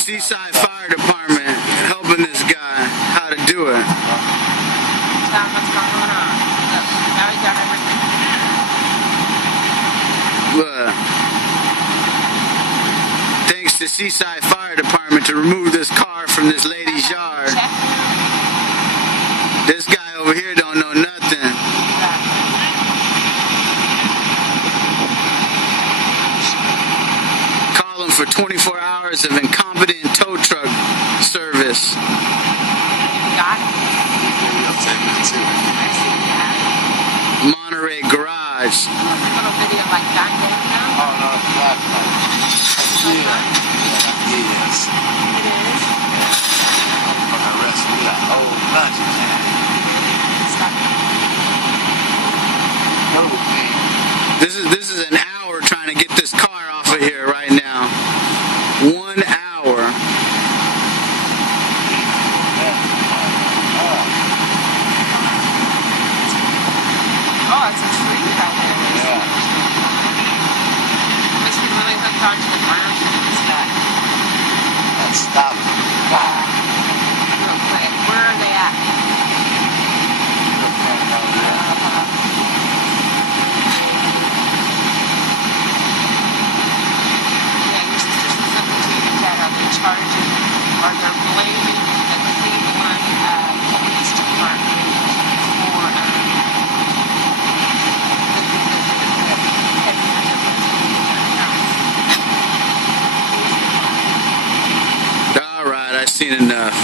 Seaside Fire Department helping this guy how to do it. Tell him what's going on. Look, now he got everything. Look. Thanks to Seaside Fire Department to remove this car from this lady's yard. This guy over here don't know nothing. Call him for 24 hours of incompetent tow truck service. Monterey Garage. A little video like that going now? Oh, no, it's flashlight. Yeah, it is. It is? For the rest of the whole bunch of time. Oh, man. This is an hour trying to get this car off of here right now. 1 hour. Oh, it's a tree right there. Yeah. Must be really hooked onto the branches and stuff. Let's stop it. Real quick. Where are they at? Yeah, your sister said something to you that they're charging or they're blaming the Cleveland police department for Alright, I've seen enough.